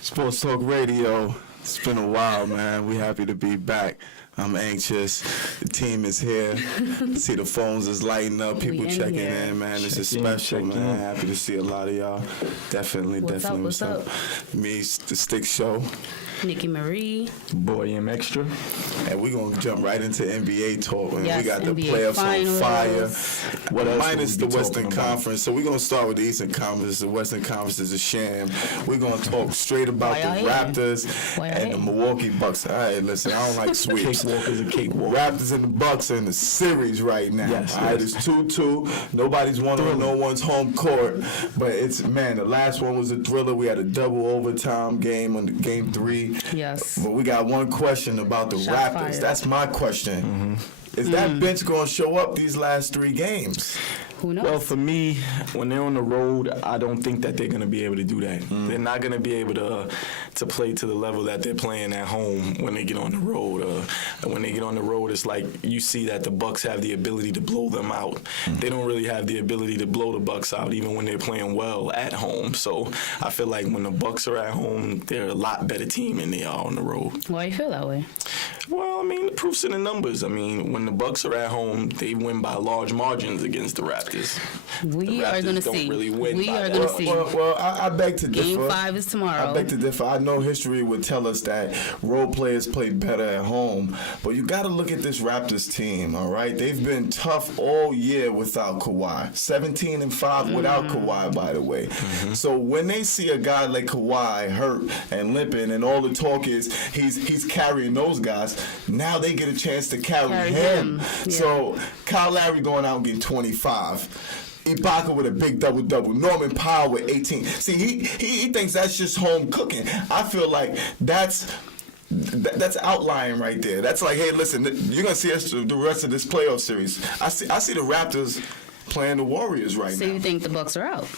Sports Talk Radio. It's been a while, man. We happy to be back. I'm anxious. The team is here. See the phones is lighting up. People checking in, man. This is special, man. Happy to see a lot of y'all. Definitely. What's up? Me, the Stick Show. Nikki Marie. Boy M Extra. And we're going to jump right into NBA talk. And yes, we got NBA the playoffs finals. on fire. What else minus the Western Conference. So we're going to start with the Eastern Conference. The Western Conference is a sham. We're going to talk straight about the Raptors and the Milwaukee Bucks. All right, listen, I don't like sweeps. Cakewalk is a cakewalk. Raptors and the Bucks are in the series right now. Yes, all right, it's 2-2. Nobody's won on no one's home court. But it's, man, the last one was a thriller. We had a double overtime game on game 3. Yes. But we got one question about the Raptors. Fired. That's my question. Mm-hmm. Is that bench going to show up these last 3 games? Who knows? Well, for me, when they're on the road, I don't think that they're going to be able to do that. They're not going to be able to play to the level that they're playing at home when they get on the road. When they get on the road, it's like you see that the Bucks have the ability to blow them out. They don't really have the ability to blow the Bucks out even when they're playing well at home. So I feel like when the Bucks are at home, they're a lot better team than they are on the road. Why you feel that way? Well, I mean, the proof's in the numbers. I mean, when the Bucks are at home, they win by large margins against the Raptors. We are going to see. Really win we are going to see. Well, I beg to differ. Game 5 is tomorrow. I beg to differ. I know history would tell us that role players play better at home, but you got to look at this Raptors team, all right? They've been tough all year without Kawhi. 17-5 without Kawhi, by the way. So when they see a guy like Kawhi hurt and limping and all the talk is he's carrying those guys, now they get a chance to carry him. Yeah. So Kyle Lowry going out and getting 25. Ibaka with a big double-double. Norman Powell with 18. See, he thinks that's just home cooking. I feel like that's outlying right there. That's like, hey, listen, you're going to see us the rest of this playoff series. I see the Raptors playing the Warriors right now. So you think the Bucks are out?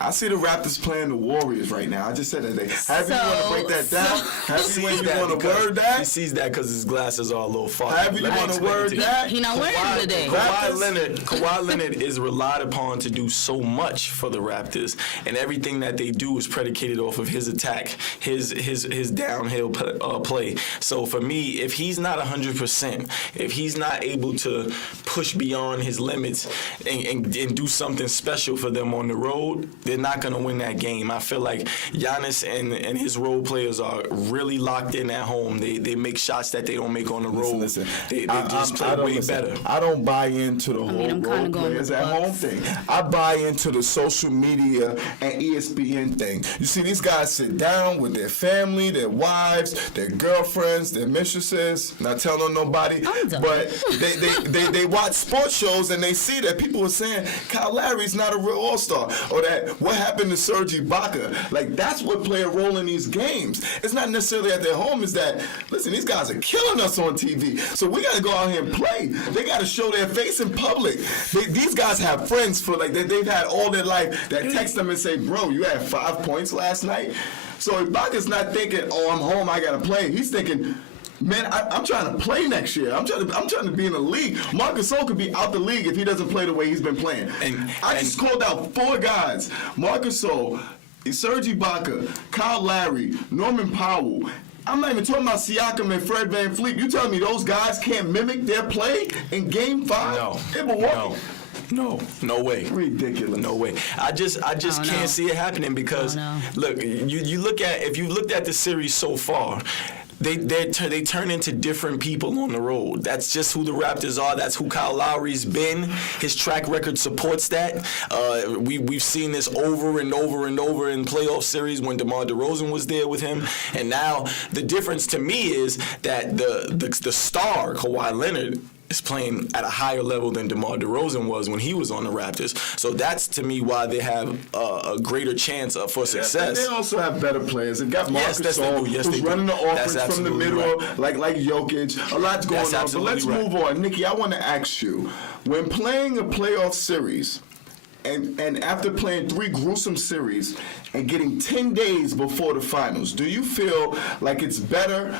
I see the Raptors playing the Warriors right now. I just said that. However you want to break that down, however you want to word that. He sees that because his glasses are a little foggy. However you want to word that. He not wearing them today. Kawhi Leonard is relied upon to do so much for the Raptors, and everything that they do is predicated off of his attack, his downhill play. So for me, if he's not 100%, if he's not able to push beyond his limits and do something special for them on the road, they're not going to win that game. I feel like Giannis and his role players are really locked in at home. They make shots that they don't make on the road. Listen. They just play way better. I don't buy into the whole role players at home thing. I buy into the social media and ESPN thing. You see, these guys sit down with their family, their wives, their girlfriends, their mistresses, not telling on nobody, but they watch sports shows and they see that people are saying Kyle Lowry's not a real all-star, or that what happened to Serge Ibaka. Like, that's what play a role in these games. It's not necessarily at their home. It's that, listen, these guys are killing us on TV, so we got to go out here and play. They got to show their face in public. These guys have friends for, like, they've had all their life that text them and say, bro, you had 5 points last night? So Ibaka's not thinking, oh, I'm home, I got to play. He's thinking, man, I'm trying to play next year. I'm trying to be in the league. Marc Gasol could be out the league if he doesn't play the way he's been playing. I just called out 4 guys: Marc Gasol, Serge Ibaka, Kyle Lowry, Norman Powell. I'm not even talking about Siakam and Fred VanVleet. You telling me those guys can't mimic their play in Game 5? No. No way. Ridiculous. No way. I just can't see it happening because look, you look at, if you looked at the series so far, they turn into different people on the road. That's just who the Raptors are. That's who Kyle Lowry's been. His track record supports that. We've seen this over and over and over in playoff series when DeMar DeRozan was there with him. And now the difference to me is that the star, Kawhi Leonard, is playing at a higher level than DeMar DeRozan was when he was on the Raptors. So that's, to me, why they have a greater chance for success. They also have better players. They got Marc Gasol, who's running the offense from the middle, like Jokic. A lot's going on. But let's move on. Nikki, I want to ask you, when playing a playoff series, and after playing 3 gruesome series and getting 10 days before the finals, do you feel like it's better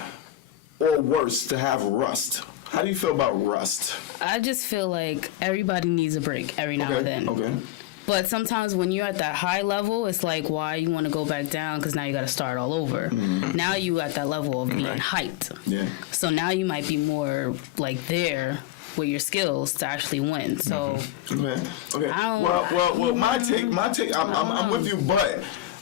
or worse to have rust? How do you feel about rust? I just feel like everybody needs a break every now and then. Okay. But sometimes when you're at that high level, it's like, why you want to go back down? Because now you got to start all over. Mm-hmm. Now you at that level of being hyped. Yeah. So now you might be more like there with your skills to actually win. So. Mm-hmm. Okay. Well, my take. I'm with you, but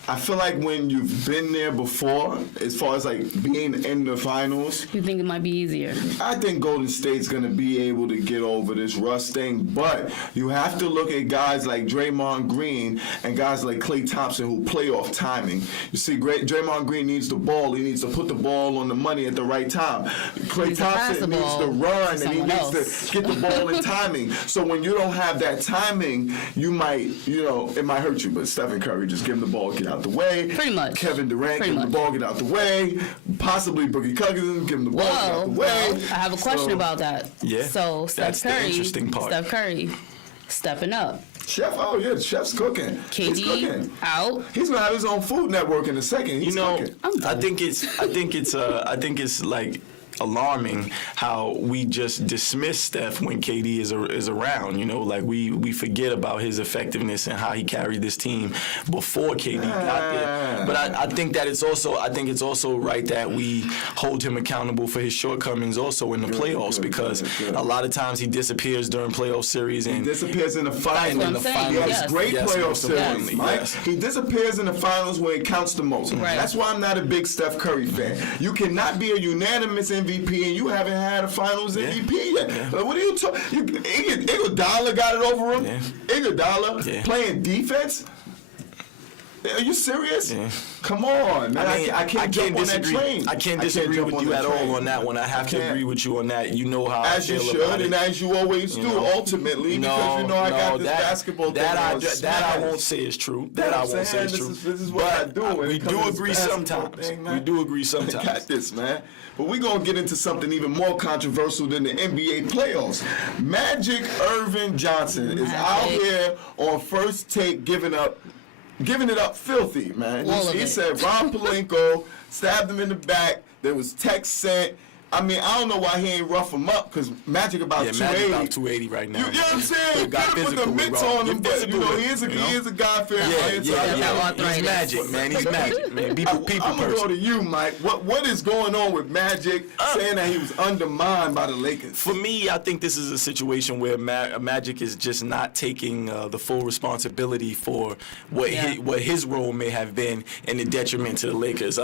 I feel like when you've been there before, as far as like being in the finals, you think it might be easier? I think Golden State's gonna be able to get over this rust thing, but you have to look at guys like Draymond Green and guys like Klay Thompson who play off timing. You see, Draymond Green needs the ball. He needs to put the ball on the money at the right time. Klay Thompson needs to run and he needs to get the ball in timing. So when you don't have that timing, you might, it might hurt you. But Stephen Curry, just give him the ball, get out the way. Pretty much. Kevin Durant, give him the ball, get out the way. Possibly Boogie Cousins, give him the ball, get out the way. I have a question about that. Yeah. So that's the interesting part. Steph Curry stepping up. Chef, the chef's cooking. KD He's cooking. out. He's gonna have his own Food Network in a second. He's cooking. I think it's like alarming how we just dismiss Steph when KD is around. Like we forget about his effectiveness and how he carried this team before KD got there. But I think that it's also right that we hold him accountable for his shortcomings also in the playoffs because a lot of times he disappears during playoff series and he disappears in the finals. He has great playoff series. Yes. He disappears in the finals when it counts the most. Right. That's why I'm not a big Steph Curry fan. You cannot be a unanimous MVP and you haven't had a Finals MVP yet. Like, what are you talking? Iguodala got it over him. Iguodala playing defense. Are you serious? Yeah. Come on, man. I can't jump on that train. I can't disagree with you at all on that one. I have to agree with you on that. You know how as I feel you should, and as you always do, ultimately, because I got this basketball thing. That I won't say is true. That I won't say is true. This is what I do. We do agree sometimes. We do agree sometimes. I got this, man. But we're going to get into something even more controversial than the NBA playoffs. Magic Irvin Johnson is out here on First Take giving it up filthy, man. He said Rob Pelinka stabbed him in the back. There was text sent. I mean, I don't know why he ain't rough him up because Magic about 280. Magic about 280 right now. You know what I'm saying? He got put the mitts on him, but he is a God-fearing player. He's Magic, man. He's Magic, man. I'm going to go to you, Mike. What is going on with Magic saying that he was undermined by the Lakers? For me, I think this is a situation where Magic is just not taking the full responsibility for what his role may have been in the detriment to the Lakers.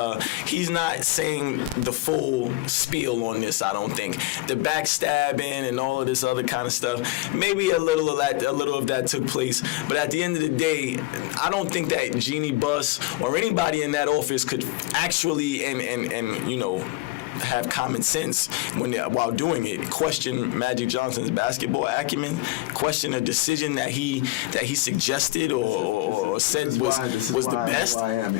He's not saying the full spiel on this, I don't think. The backstabbing and all of this other kind of stuff, maybe a little of that took place, but at the end of the day, I don't think that Jeannie Buss or anybody in that office could actually and have common sense while doing it. Question Magic Johnson's basketball acumen. Question a decision that he suggested or said was the best. I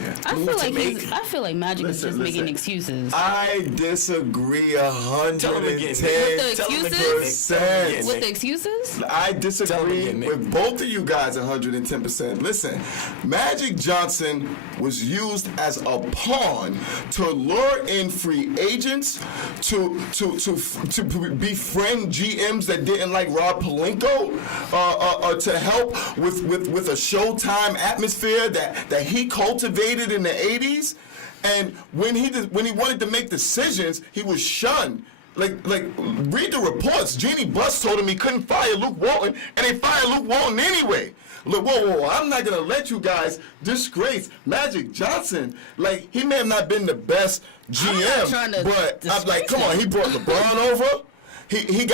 feel like Magic is just making excuses. I disagree 110%. With the excuses? I disagree with both of you guys 110%. Listen, Magic Johnson was used as a pawn to lure in free agents, to befriend GMs that didn't like Rob Pelinka, to help with a Showtime atmosphere that he cultivated in the 80s. And when he wanted to make decisions, he was shunned. Like, read the reports. Jeannie Buss told him he couldn't fire Luke Walton, and they fired Luke Walton anyway. Look, whoa, I'm not going to let you guys disgrace Magic Johnson. Like, he may have not been the best GM, but I'm like, come on, he brought LeBron over. He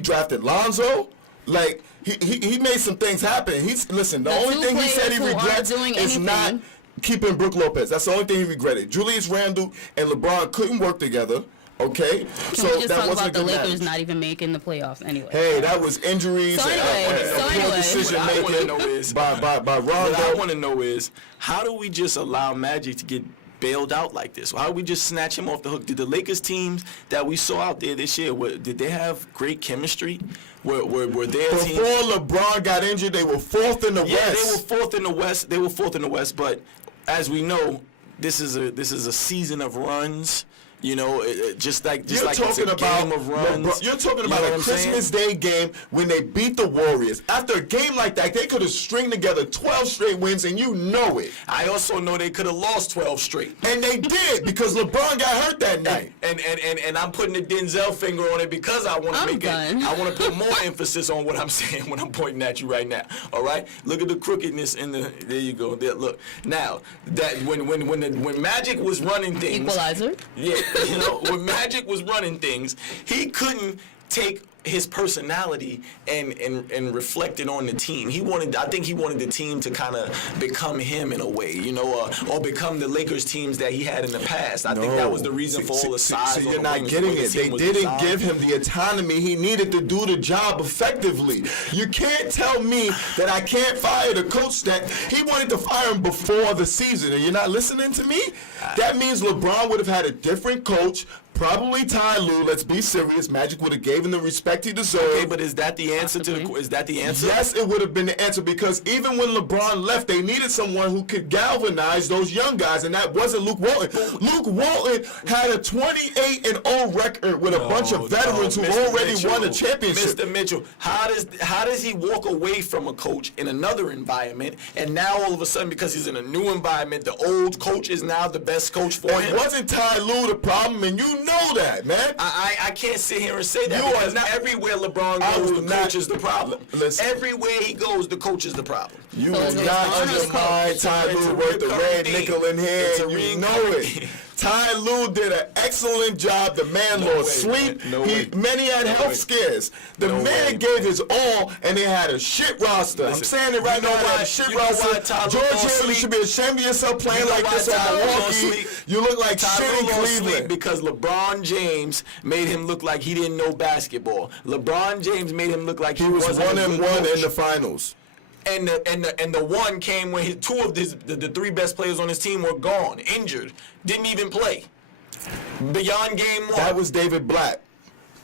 drafted Lonzo. Like, he made some things happen. The only thing he said he regrets is not keeping Brook Lopez. That's the only thing he regretted. Julius Randle and LeBron couldn't work together. Okay, so we just that talk about the Lakers not even making the playoffs anyway? Hey, that was injuries. So anyway, decision making by Rondo. What I want to know is, how do we just allow Magic to get bailed out like this? How do we just snatch him off the hook? Did the Lakers teams that we saw out there this year, did they have great chemistry? Were their teams? Before LeBron got injured, they were fourth in the West. Yeah, they were fourth in the West. But as we know, this is a season of runs. You know, just like you're like talking it's a about game of runs. You're talking about a Christmas Day game when they beat the Warriors. After a game like that, they could have stringed together 12 straight wins, and you know it. I also know they could have lost 12 straight. And they did, because LeBron got hurt that night. And I'm putting the Denzel finger on it because I want to make it. I want to put more emphasis on what I'm saying when I'm pointing at you right now. All right? Look at the crookedness in the. There you go. There, look. Now that when Magic was running things. Equalizer. Yeah. You know, when Magic was running things, he couldn't take his personality and reflect it on the team. I think he wanted the team to kind of become him in a way, you know, or become the Lakers teams that he had in the past. I think that was the reason for all the size. So you're not getting it. They didn't give him the autonomy he needed to do the job effectively. You can't tell me that I can't fire the coach that he wanted to fire him before the season, and you're not listening to me? That means LeBron would have had a different coach. Probably Ty Lue. Let's be serious. Magic would have gave him the respect he deserved. Okay, but is that the answer to the? Is that the answer? Yes, it would have been the answer, because even when LeBron left, they needed someone who could galvanize those young guys, and that wasn't Luke Walton. Luke Walton had a 28-0 record with a bunch of veterans who already won a championship. Mr. Mitchell, how does he walk away from a coach in another environment, and now all of a sudden, because he's in a new environment, the old coach is now the best coach for him? It wasn't Ty Lue the problem, and you know that, man. I can't sit here and say that, because not everywhere LeBron goes, the coach is the problem. Listen, everywhere he goes, the coach is the problem. You will not undermine Ty Lue with the red nickel in here, and you know it. Ty Lue did an excellent job. The man lost sleep. Many had health scares. The man gave his all, and they had a shit roster. I'm saying it right now. They had a shit roster. George Hill, you should be ashamed of yourself playing like this on Milwaukee. You look like shit in Cleveland. Because LeBron James made him look like he didn't know basketball. LeBron James made him look like he was wasn't 1-1 in the finals. And the one came when the three best players on his team were gone, injured, didn't even play. Beyond game one. That was David Black.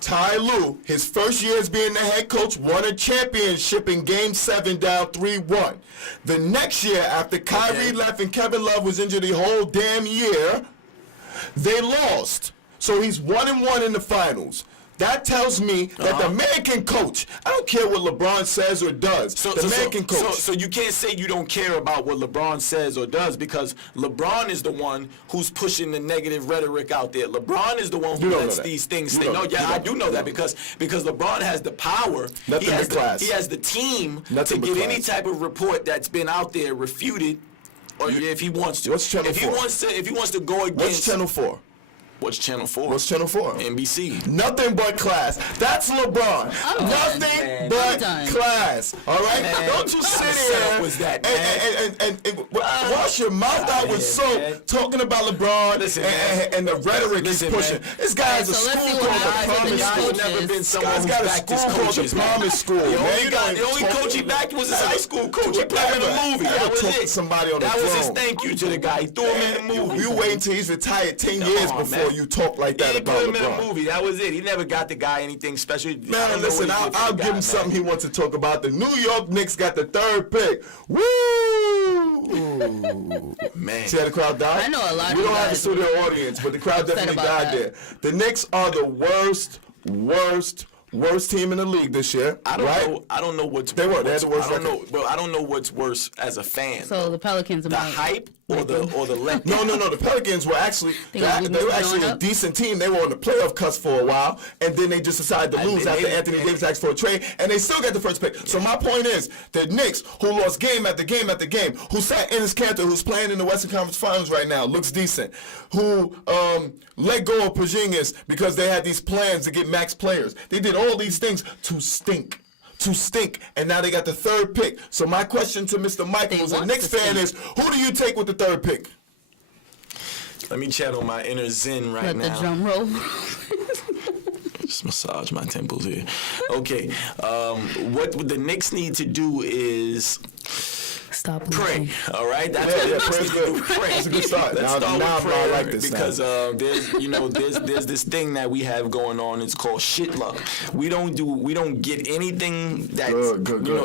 Ty Lue, his first year as being the head coach, won a championship in Game 7 down 3-1. The next year, after Kyrie left and Kevin Love was injured the whole damn year, they lost. So he's 1-1 in the finals. That tells me that the man can coach. I don't care what LeBron says or does. The man can coach. So you can't say you don't care about what LeBron says or does, because LeBron is the one who's pushing the negative rhetoric out there. LeBron is the one who lets these things stay. I do know that because LeBron has the power. He has the team to get any type of report that's been out there refuted, or if he wants to. What's Channel 4? If he wants to go against. What's Channel 4? What's Channel 4? What's Channel 4? NBC. Nothing but class. That's LeBron. Nothing but class. All right? Don't you sit here and wash your mouth out with soap talking about LeBron and the rhetoric he's pushing. This guy has a school called the Promise School. This guy's got a school called the Promise School. The only coach he backed was his high school coach. He played in a movie. That was it. That was his thank you to the guy. He threw him in the movie. You wait until he's retired 10 years before you talk like that about LeBron. He put him in a movie. That was it. He never got the guy anything special. Man, listen, I'll give him something he wants to talk about. The New York Knicks got the 3rd pick. Woo! Man. See how the crowd died? I know a lot of We don't have a studio audience, but the crowd definitely died there. The Knicks are the worst team in the league this year. I don't know what's they were. They had the worst record. I don't know what's worse as a fan. So the Pelicans are the hype or the left. No. The Pelicans were actually they were actually a decent team. They were on the playoff cuts for a while, and then they just decided to lose after Anthony Davis asked for a trade, and they still got the first pick. So my point is, the Knicks, who lost game after game after game, who sat in his Cantor, who's playing in the Western Conference Finals right now, looks decent, who let go of Porzingis because they had these plans to get max players. They did all these things to stink, and now they got the 3rd pick. So my question to Mr. Michael, who's a Knicks fan, is who do you take with the 3rd pick? Let me chat on my inner zen right now. Let the drum roll. Just massage my temples here. Okay. What the Knicks need to do is Stop pray. All right, that's what it pray's good. Pray. That's a good start. Let's start now with prayer, I like this because there's this thing that we have going on. It's called shit luck. We don't get anything that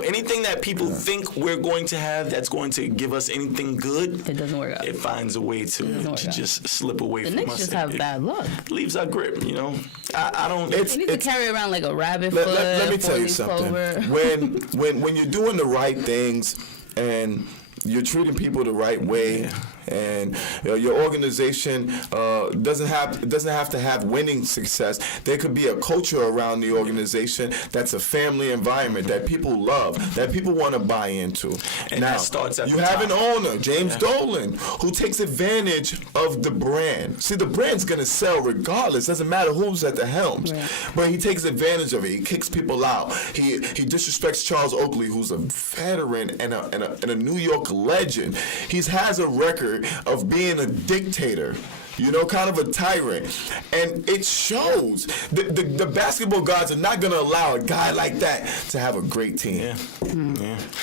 anything that people think we're going to have that's going to give us anything good. It doesn't work out. It finds a way to just slip away from us. The Knicks just have bad luck. Leaves our grip. I don't. You need to carry around like a rabbit foot. Let me tell you something. When you're doing the right things and you're treating people the right way, and your organization doesn't have to have winning success. There could be a culture around the organization that's a family environment that people love, that people want to buy into. And now, that starts at you the have top. an owner, James Dolan, who takes advantage of the brand. See, the brand's going to sell regardless. Doesn't matter who's at the helm. Right. But he takes advantage of it. He kicks people out. He disrespects Charles Oakley, who's a veteran and a New York legend. He has a record of being a dictator, kind of a tyrant, and it shows. The basketball gods are not going to allow a guy like that to have a great team. Yeah.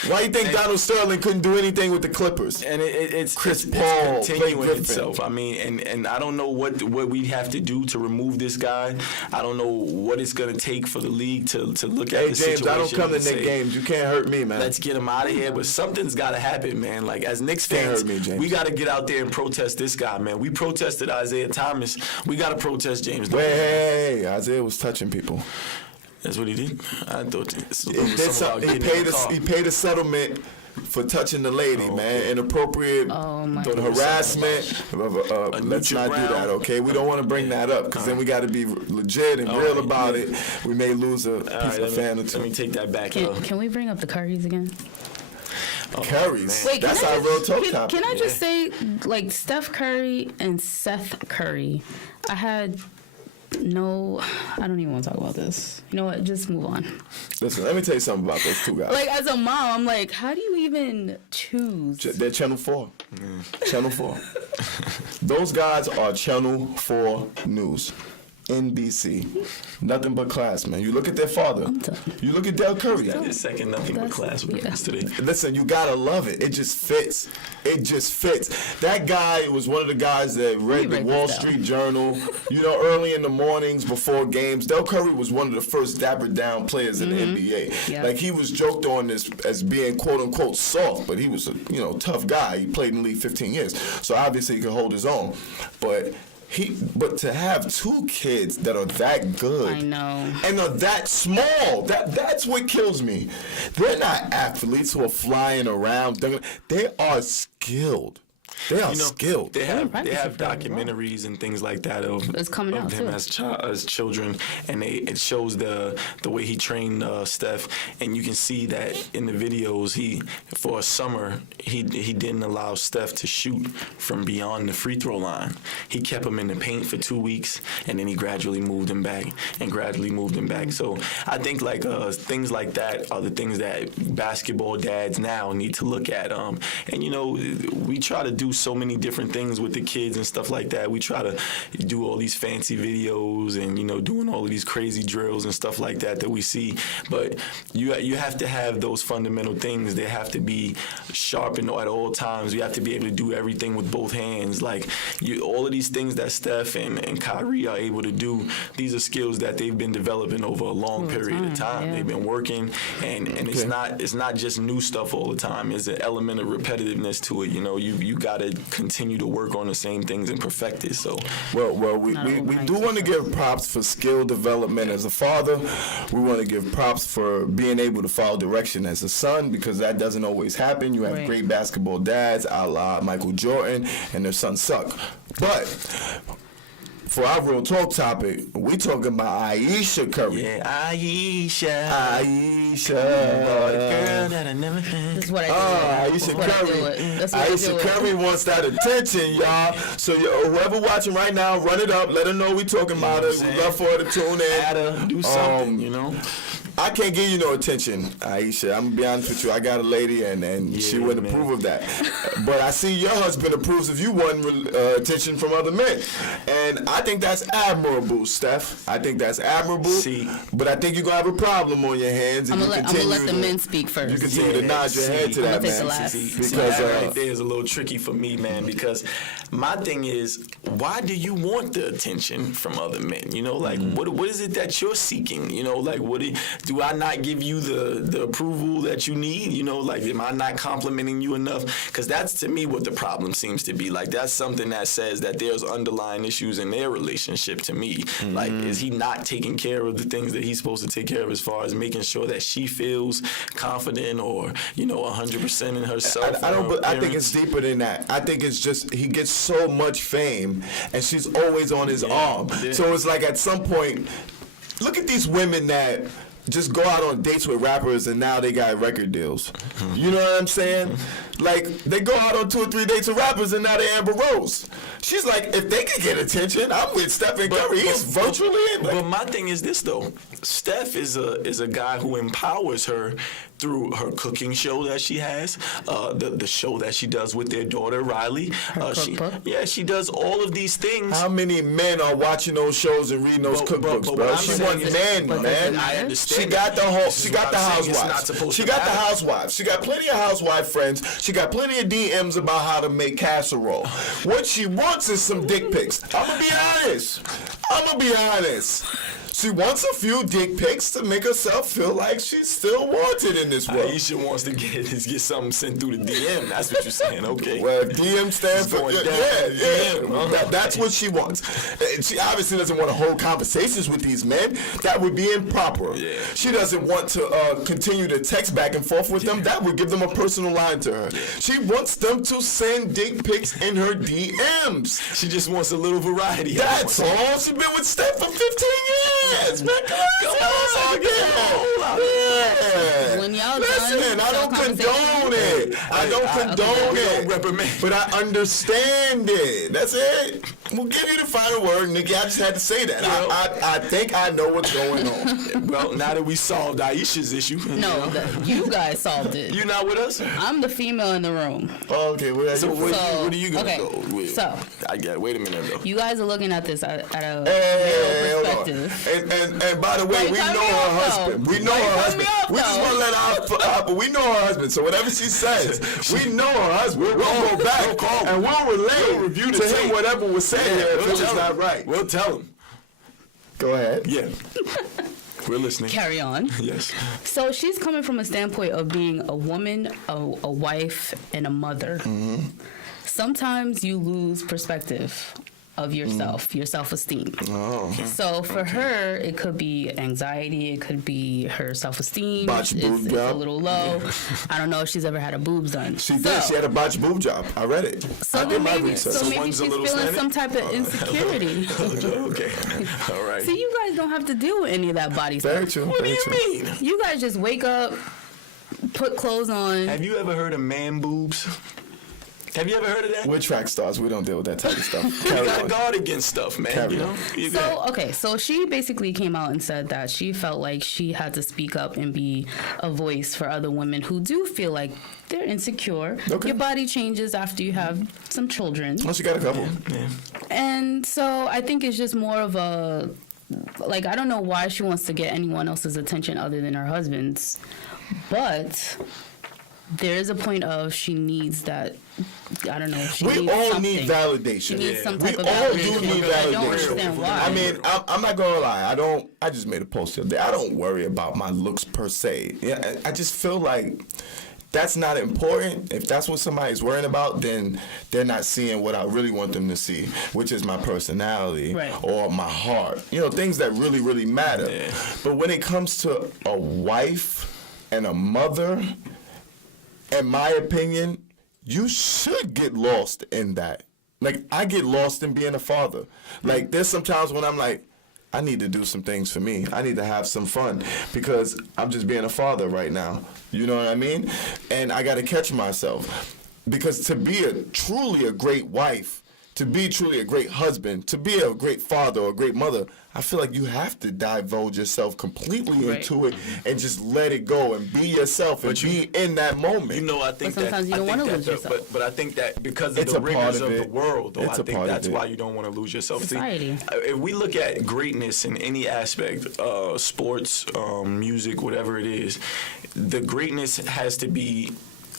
Why do you think Donald Sterling couldn't do anything with the Clippers? And it's Chris Paul, it's continuing itself. I mean, and I don't know what we have to do to remove this guy. I don't know what it's going to take for the league to look at the James, situation. I don't come to Knicks games. You can't hurt me, man. Let's get him out of here. But something's got to happen, man. Like, as Knicks fans, we got to get out there and protest this guy, man. We protested Isaiah Thomas. We got to protest James Dolan. Hey, Isaiah was touching people. That's what he did? I thought he paid a settlement for touching the lady, man. Inappropriate harassment. Let's not do that, okay? We don't want to bring that up because then we got to be legit and real about it. We may lose a fan or two. Let me take that back. Can we bring up the Currys again? Currys. Wait, that's our real talk topic. Can I just say, like, Steph Curry and Seth Curry, I don't even want to talk about this. You know what? Just move on. Listen, let me tell you something about those two guys. Like, as a mom, I'm like, how do you even choose? They're Channel 4. Channel 4. Those guys are Channel 4 News. NBC. Nothing but class, man. You look at their father. You look at Del Curry. Second, nothing but class with yesterday. Listen, you gotta love it. It just fits. That guy was one of the guys that read the Wall Street Journal, early in the mornings before games. Del Curry was one of the first dapper down players in the NBA. Yeah. Like, he was joked on as being quote unquote soft, but he was a tough guy. He played in the league 15 years. So obviously he could hold his own. But to have two kids that are that good, I know, and are that small, that's what kills me. They're not athletes who are flying around. They are skilled. They are skilled. They have documentaries and things like that of him as children, and it shows the way he trained Steph, and you can see that in the videos. For a summer he didn't allow Steph to shoot from beyond the free throw line. He kept him in the paint for 2 weeks, and then he gradually moved him back. So I think things like that are the things that basketball dads now need to look at. And we try to do so many different things with the kids and stuff like that. We try to do all these fancy videos and doing all of these crazy drills and stuff like that we see. But you have to have those fundamental things. They have to be sharp at all times. You have to be able to do everything with both hands. Like all of these things that Steph and Kyrie are able to do. These are skills that they've been developing over a long period of time. Yeah. They've been working, and it's not just new stuff all the time. There's an element of repetitiveness to it. You got to continue to work on the same things and perfect it. So, we do want to give props for skill development as a father. We want to give props for being able to follow direction as a son, because that doesn't always happen. You have great basketball dads, a la Michael Jordan, and their sons suck. But for our real talk topic, we talking about Ayesha Curry. Yeah, Ayesha. Girl that I never had. This is what I do. Ayesha Curry. Ayesha Curry wants that attention, y'all. So whoever watching right now, run it up. Let her know we talking about her. We love for her to tune in. Add her, do something, I can't give you no attention, Aisha. I'm gonna be honest with you. I got a lady, and she wouldn't approve of that. But I see your husband approves if you want attention from other men, and I think that's admirable, Steph. I think that's admirable. But I think you're gonna have a problem on your hands. I'm gonna let the men speak first. You continue to nod your head to that, man. Because that right there is a little tricky for me, man. Because my thing is, why do you want the attention from other men? You know, like what is it that you're seeking? You know, like do I not give you the approval that you need? You know, like am I not complimenting you enough? Because that's to me what the problem seems to be. Like that's something that says that there's underlying issues in their relationship to me. Like is he not taking care of the things that he's supposed to take care of as far as making sure that she feels confident or, you know, 100% in herself? I think it's deeper than that. I think it's just he gets so much fame and she's always on his arm. Yeah. So it's like at some point, look at these women that just go out on dates with rappers and now they got record deals. You know what I'm saying? Like, they go out on 2 or 3 dates with rappers and now they Amber Rose. She's like, if they could get attention, I'm with Stephen Curry. He's virtually in. But my thing is this, though. Steph is a guy who empowers her through her cooking show that she has, the show that she does with their daughter, Riley. She does all of these things. How many men are watching those shows and reading those cookbooks, bro? She wants men, man. I understand. She got the housewives. She got the housewives. She got plenty of housewife friends. She got plenty of DMs about how to make casserole. What she wants is some dick pics. I'm gonna be honest. She wants a few dick pics to make herself feel like she's still wanted in this world. Aisha wants to get something sent through the DM. That's what you're saying, okay? Well, DM stands for that's what she wants. She obviously doesn't want to hold conversations with these men. That would be improper. Yeah. She doesn't want to continue to text back and forth with them. That would give them a personal line to her. Yeah. She wants them to send dick pics in her DMs. She just wants a little variety. That's all. She's been with Steph for 15 years. Yes, man. Come on, yeah. When y'all listen, I don't condone it. I don't condone it. But I understand it. That's it. We'll give you the final word, Nikki. I just had to say that. I think I know what's going on. Well, now that we solved Aisha's issue. No, you guys solved it. You're not with us? I'm the female in the room. Oh, okay. What are you going to go with? So, wait a minute, though. You guys are looking at this at a male perspective. And by the way, we know her husband. We know her husband. We just want to let out, we know her husband. So whatever she says, we know her husband. We'll go back and we'll relay to him whatever was said here if it was not right. We'll tell him. Go ahead. Yeah. We're listening. Carry on. Yes. So she's coming from a standpoint of being a woman, a wife, and a mother. Mm-hmm. Sometimes you lose perspective of yourself, your self-esteem. Oh. So for her, it could be anxiety, it could be her self-esteem. Botched boob job. A little low. I don't know if she's ever had a boobs done. She did. She had a botched boob job. I read it. So maybe she's feeling some type of insecurity. Okay. All right. See, you guys don't have to deal with any of that body stuff. Very true. What do you mean? You guys just wake up, put clothes on. Have you ever heard of man boobs? Have you ever heard of that? We're track stars. We don't deal with that type of stuff. You gotta guard against stuff, man. You know? So she basically came out and said that she felt like she had to speak up and be a voice for other women who do feel like they're insecure. Okay. Your body changes after you have some children. Once you got a couple. Yeah. And so I think it's just more of a, like, I don't know why she wants to get anyone else's attention other than her husband's, but there is a point of she needs that. I don't know. We all need validation. She needs some type of validation. We all do need validation. I don't understand why. I mean, I'm not gonna lie. I just made a post the other day. I don't worry about my looks per se. Yeah, I just feel like that's not important. If that's what somebody's worrying about, then they're not seeing what I really want them to see, which is my personality or my heart. You know, things that really, really matter. Yeah. But when it comes to a wife and a mother, in my opinion, you should get lost in that. Like, I get lost in being a father. Like, there's some times when I'm like, I need to do some things for me. I need to have some fun because I'm just being a father right now. You know what I mean? And I got to catch myself. Because to be truly a great wife to be truly a great husband, to be a great father or a great mother, I feel like you have to divulge yourself completely into it and just let it go and be yourself and be in that moment. You know, I think that sometimes you don't want to lose yourself. But I think that because of the rigors of the world, though, I think that's why you don't want to lose yourself. Society. See, if we look at greatness in any aspect, sports, music, whatever it is, the greatness has to be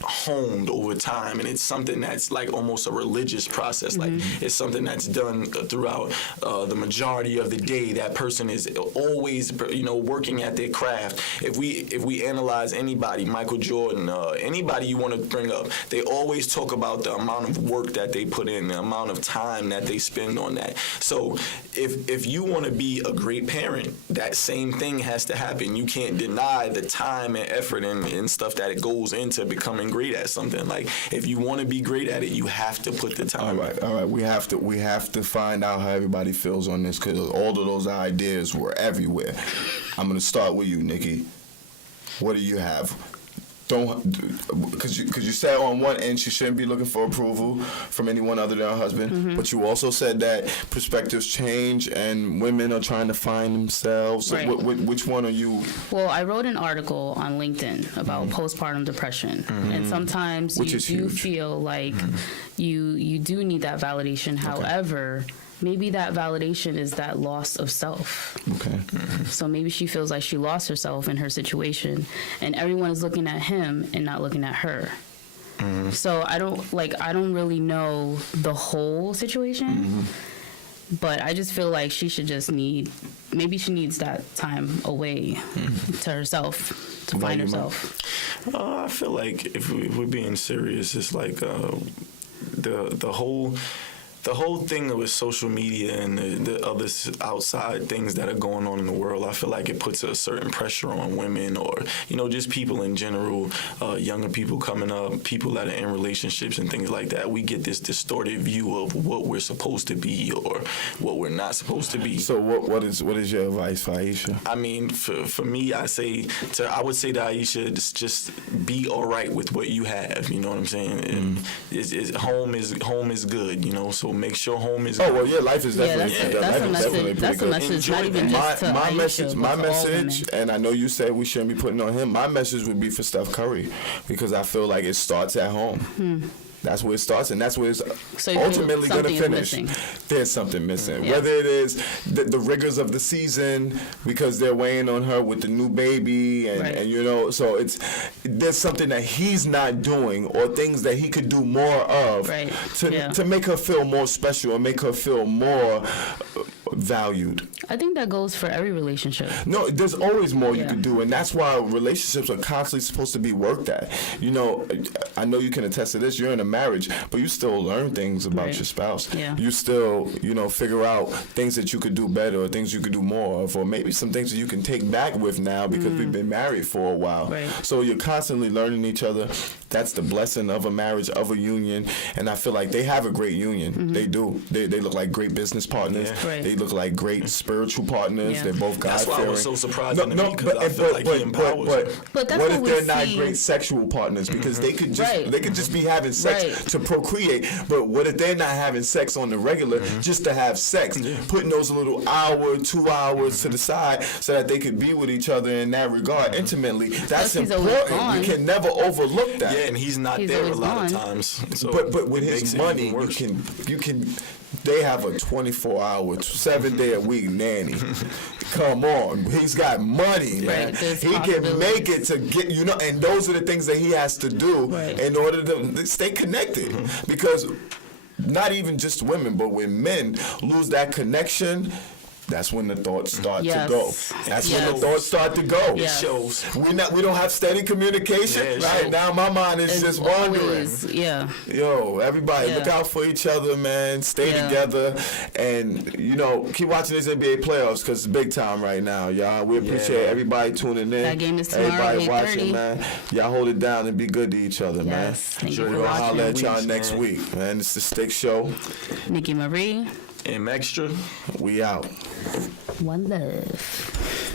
honed over time, and it's something that's like almost a religious process. Like it's something that's done throughout the majority of the day. That person is always, working at their craft. If we analyze anybody, Michael Jordan, anybody you want to bring up, they always talk about the amount of work that they put in, the amount of time that they spend on that. So if you want to be a great parent, that same thing has to happen. You can't deny the time and effort and stuff that it goes into becoming great at something. Like if you want to be great at it, you have to put the time. All right. We have to find out how everybody feels on this, because all of those ideas were everywhere. I'm gonna start with you, Nikki. What do you have? Because you said on one end she shouldn't be looking for approval from anyone other than her husband, but you also said that perspectives change and women are trying to find themselves. So which one are you? Well, I wrote an article on LinkedIn about postpartum depression, and sometimes you do feel like you do need that validation. However, maybe that validation is that loss of self. Okay. So maybe she feels like she lost herself in her situation, and everyone is looking at him and not looking at her. So I don't really know the whole situation, but I just feel like she should just maybe she needs that time away to herself, to find herself. I feel like if we're being serious, it's like the whole thing with social media and the other outside things that are going on in the world, I feel like it puts a certain pressure on women, or just people in general, younger people coming up, people that are in relationships and things like that. We get this distorted view of what we're supposed to be or what we're not supposed to be. So what is your advice for Aisha? I mean, for me, I would say to Aisha, just be all right with what you have. You know what I'm saying? Home is good. So make sure home is good. Oh well, yeah, life is definitely that's a message. That's a message. Not even just to Aisha, my message, and I know you said we shouldn't be putting on him. My message would be for Steph Curry, because I feel like it starts at home. That's where it starts, and that's where it's ultimately going to finish. There's something missing. Yeah. Whether it is the rigors of the season, because they're weighing on her with the new baby, and so there's something that he's not doing, or things that he could do more of to make her feel more special and make her feel more valued. I think that goes for every relationship. No, there's always more you can do, and that's why relationships are constantly supposed to be worked at. I know you can attest to this. You're in a marriage, but you still learn things about your spouse. Yeah. You still, figure out things that you could do better, or things you could do more of, or maybe some things that you can take back with now because we've been married for a while. Right. So you're constantly learning each other. That's the blessing of a marriage, of a union, and I feel like they have a great union. They do. They look like great business partners. Yeah. Right. They look like great spiritual partners. Yeah. They're both God-fearing. That's why I was so surprised because I feel like he empowers her. But that's what if they're not great sexual partners? Because they could just be having sex to procreate. But what if they're not having sex on the regular just to have sex? Putting those little 2 hours to the side so that they could be with each other in that regard intimately. That's important. You can never overlook that. Yeah, and he's not there a lot of times. So but with his money, you can. They have a 24-hour, 7-day-a-week nanny. Come on, he's got money, man. He can make it to get, and those are the things that he has to do in order to stay connected. Because not even just women, but when men lose that connection, that's when the thoughts start to go. That's when the thoughts start to go. It shows. We don't have steady communication. Right now, my mind is just wandering. Yo, everybody, look out for each other, man. Stay together, and keep watching this NBA playoffs because it's big time right now, y'all. We appreciate everybody tuning in. That game is tomorrow. Everybody watching, man. Y'all hold it down and be good to each other, man. Thank you for watching. We'll holler at y'all next week, man. It's the Stick Show. Nikki Marie. M Extra. We out. One love.